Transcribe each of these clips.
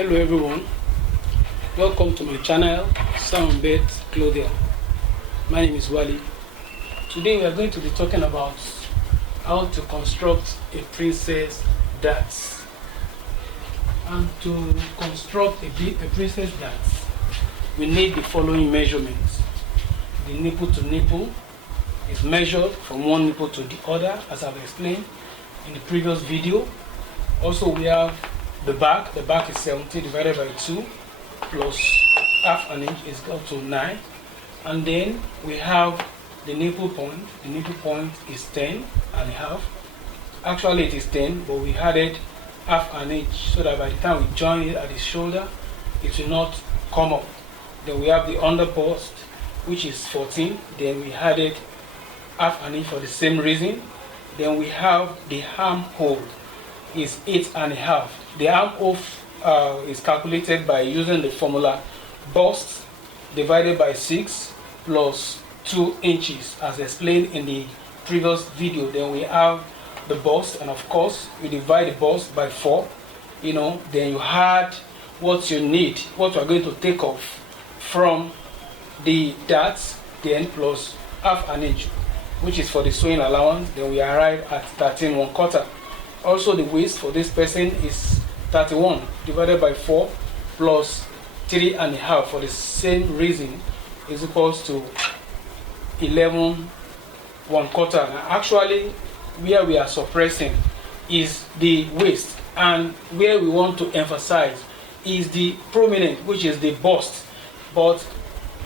Hello everyone, welcome to my channel Sam&Beth Clothing. My name is Wally. Today we are going to be talking about how to construct a princess dance. And to construct a princess dance, we need the following measurements. The nipple to nipple is measured from one nipple to the other, as I've explained in the previous video. Also, we have the back. The back is 70 divided by 2 plus half an inch is equal to 9. And then we have the nipple point. The nipple point is 10 and a half. Actually, it is 10, but we added half an inch so that by the time we join it at the shoulder, it will not come up. Then we have the under bust, which is 14. Then we added half an inch for the same reason. Then we have the armhole is 8.5. The armhole is calculated by using the formula bust divided by 6 plus 2 inches as explained in the previous video. Then we have the bust, and of course you divide the bust by 4, then you add what you need, what you are going to take off from the darts, then plus half an inch, which is for the sewing allowance. Then we arrive at 13 1/4. Also, the waist for this person is 31 divided by 4 plus 3.5 for the same reason is equals to 11 1/4. Now, actually, where we are suppressing is the waist, and where we want to emphasize is the prominent, which is the bust. But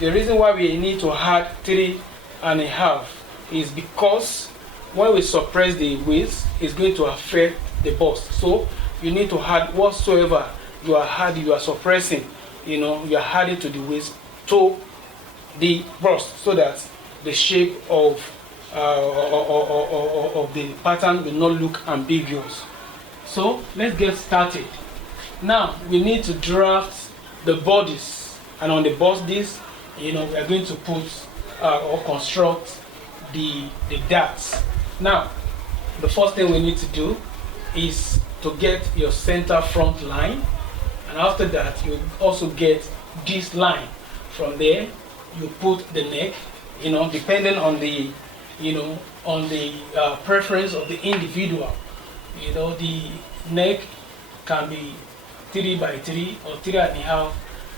the reason why we need to add 3.5 is because when we suppress the waist, it's going to affect the bust. So you need to add whatsoever you are suppressing, you are adding to the waist to the bust, so that the shape of the pattern will not look ambiguous. So let's get started. Now we need to draft the bodice, and on the bodice, we are going to put or construct the darts. Now, the first thing we need to do is to get your center front line, and after that you also get this line. From there you put the neck, depending on the preference of the individual. The neck can be 3 by 3 or 3.5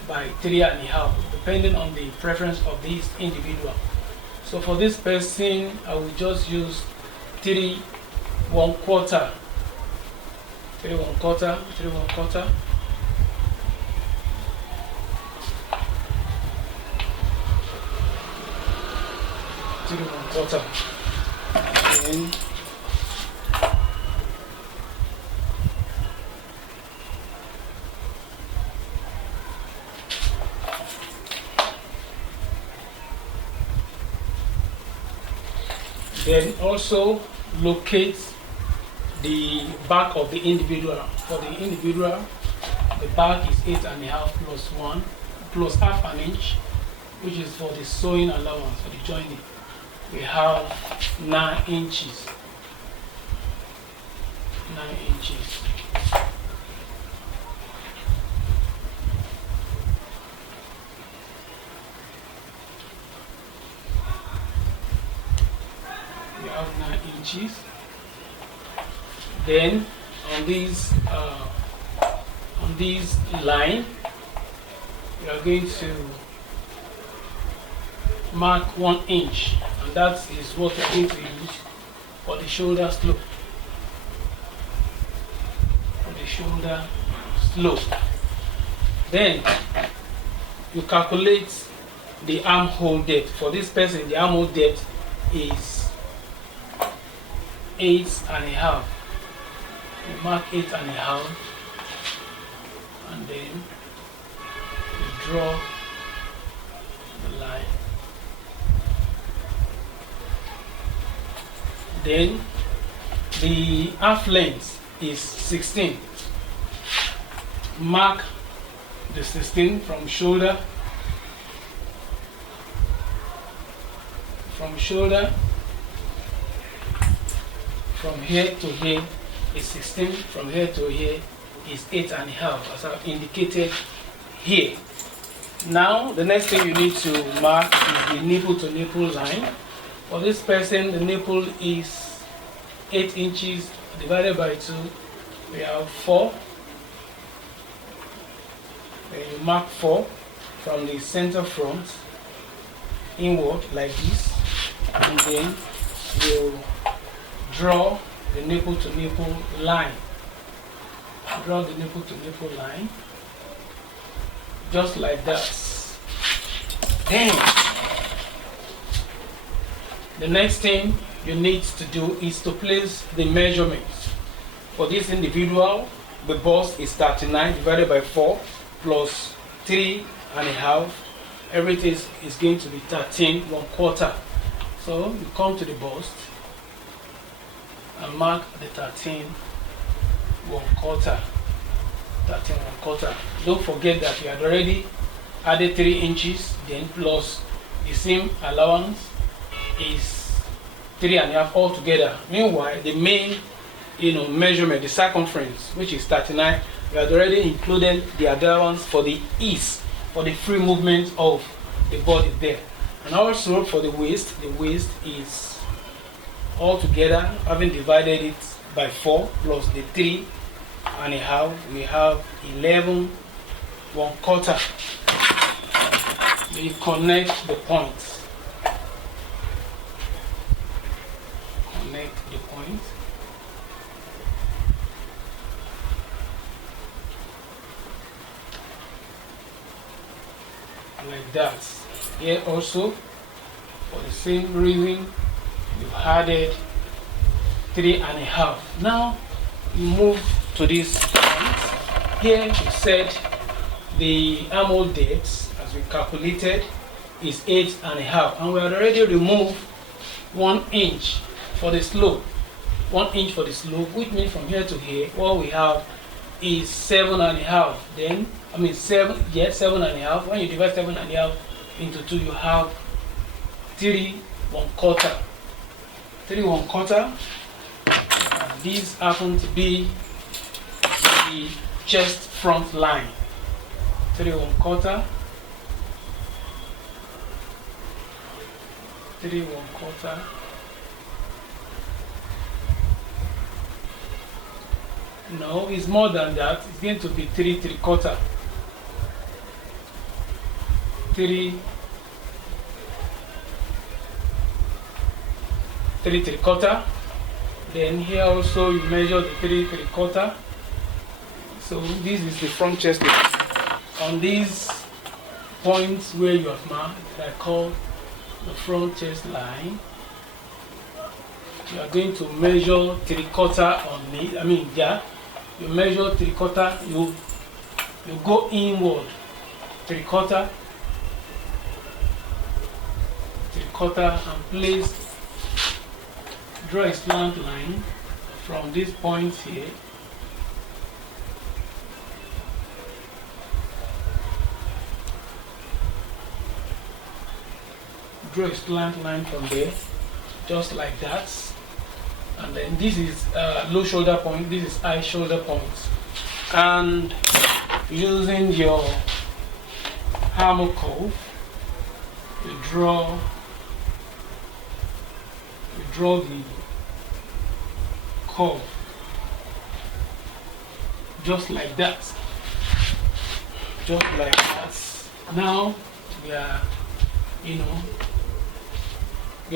by 3.5, depending on the preference of this individual. So for this person, I will just use 3 1/4, 3 1/4, 3 1/4. Then also locate the back of the individual. For the individual, the back is 8.5 plus 1 plus half an inch, which is for the sewing allowance for the joining. We have 9 inches. 9 inches. We have 9 inches. Then on this line, we are going to mark 1 inch, and that is what we are going to use for the shoulder slope. Then you calculate the armhole depth. For this person, the armhole depth is 8.5. You mark 8.5, and then you draw the line. Then the half length is 16. Mark the 16 from shoulder. From here to here is 16. From here to here is 8.5, as I've indicated here. Now, the next thing you need to mark is the nipple to nipple line. For this person, the nipple is 8 inches divided by 2. We have 4. Then you mark 4 from the center front inward like this, and then you draw the nipple to nipple line. Draw the nipple to nipple line just like that. Then the next thing you need to do is to place the measurements. For this individual, the bust is 39 divided by 4 plus 3.5. Everything is going to be 13.25. So you come to the bust and mark the 13.25. 13.25. Don't forget that you had already added 3 inches, then plus the same allowance is 3.5 altogether. Meanwhile, the main measurement, the circumference, which is 39, we had already included the allowance for the ease, for the free movement of the body there. And also for the waist is altogether, having divided it by 4 plus the 3.5, we have 11.25. You connect the points. Connect the point. Like that. Here also, for the same reason, you've added 3.5. Now you move to this point. Here you said the armhole depth, as we calculated, is 8.5, and we had already removed 1 inch for the slope. 1 inch for the slope, which means from here to here, what we have is 7.5. Then 7.5. When you divide 7.5 into 2, you have 3.25. 3.25. These happen to be the chest front line. 3.25. 3.25. No, it's more than that. It's going to be 3.75. 3.75. Then here also you measure the 3.75. So this is the front chest. On these points where you have marked, that I call the front chest line, you are going to measure 3/4 on it. You measure 3/4. You go inward 3/4. 3/4 and place. Draw a slant line from this point here. Draw a slant line from there, just like that. And then this is low shoulder point, this is high shoulder point. And using your hammer curve, you draw the curve, just like that. Just like that. Now we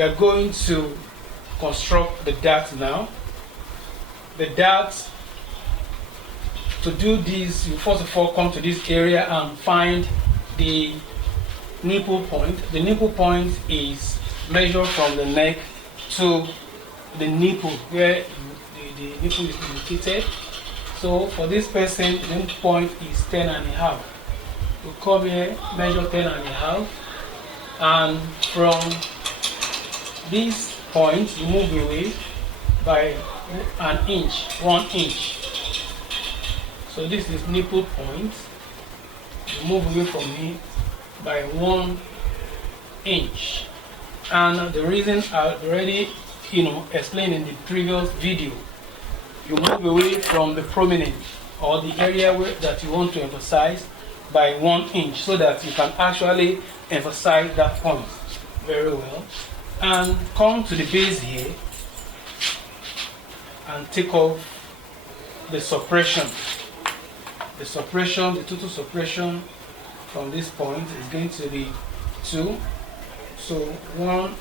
are going to construct the dart now. The dart, to do this, you first of all come to this area and find the nipple point. The nipple point is measured from the neck to the nipple, where the nipple is located. So for this person, the nipple point is 10.5. You come here, measure 10.5, and from this point you move away by 1 inch. So this is nipple point. You move away from it by 1 inch. And the reason I already explained in the previous video. You move away from the prominent or the area that you want to emphasize by 1 inch, so that you can actually emphasize that point very well. And come to the base here and take off the suppression. The total suppression from this point is going to be 2. So 1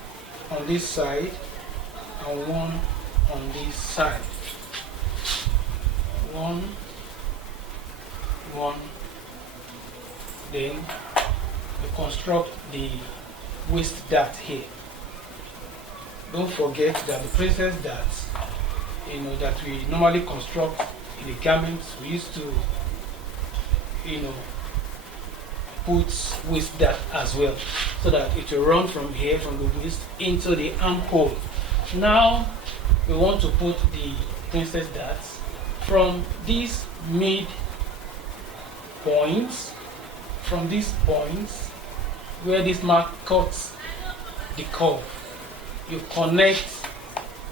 on this side and 1 on this side. 1, 1. Then you construct the waist dart here. Don't forget that the princess dart, that we normally construct in the garments, we used to, put waist dart as well, so that it will run from here, from the waist into the armhole. Now we want to put the princess dart from these mid points, where this mark cuts the curve. You connect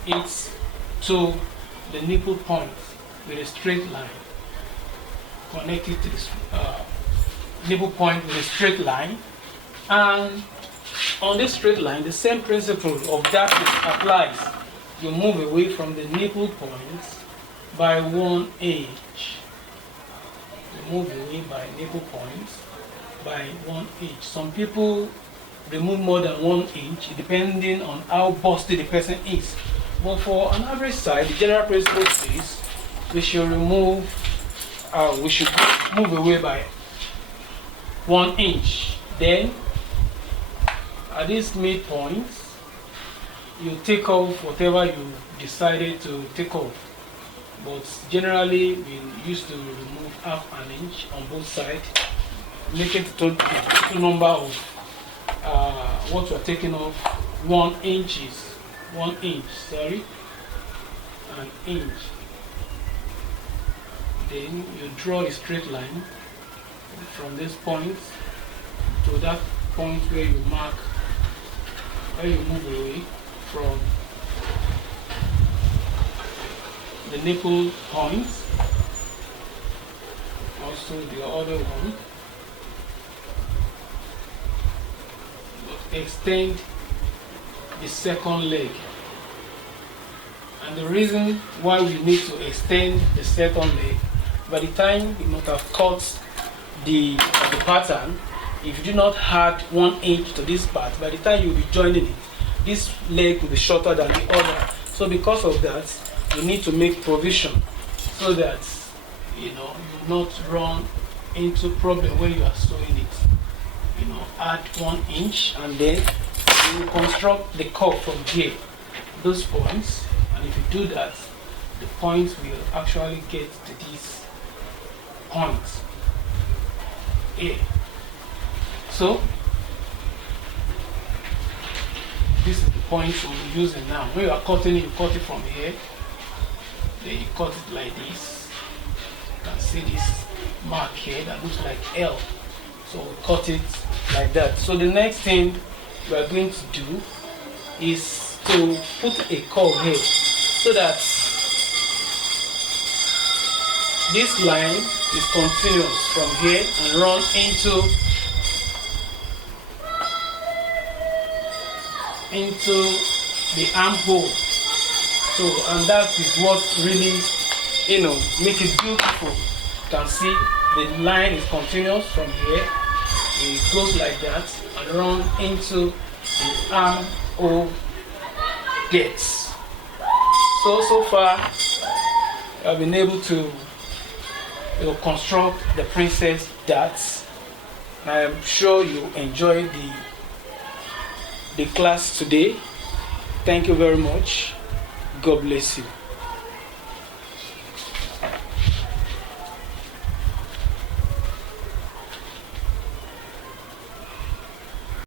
it to the nipple point with a straight line. Connect it to the nipple point with a straight line, and on this straight line, the same principle of dartness applies. You move away from the nipple point by 1 inch. You move away by nipple point by 1 inch. Some people remove more than 1 inch, depending on how busty the person is. But for an average size, the general principle is we should move away by 1 inch. Then at this midpoint, you take off whatever you decided to take off. But generally, we used to remove half an inch on both sides, making the total number of what you are taking off 1 inch, an inch. Then you draw a straight line from this point to that point where you mark, where you move away from the nipple point. Also the other one. Extend the second leg. And the reason why we need to extend the second leg, by the time you must have cut the pattern, if you do not add 1 inch to this part, by the time you'll be joining it, this leg will be shorter than the other. So because of that, you need to make provision so that you will not run into problem when you are sewing it. Add 1 inch, and then you will construct the curve from here, those points. And if you do that, the points will actually get to this point here. So this is the point we're using now. When you are cutting it, you cut it from here, then you cut it like this. You can see this mark here that looks like L. So we cut it like that. So the next thing we are going to do is to put a curve here, so that this line is continuous from here and run into the armhole. So, and that is what really make it beautiful. You can see the line is continuous from here. It goes like that and run into the armhole gates. So far, I've been able to construct the princess darts. I am sure you enjoyed the class today. Thank you very much. God bless you.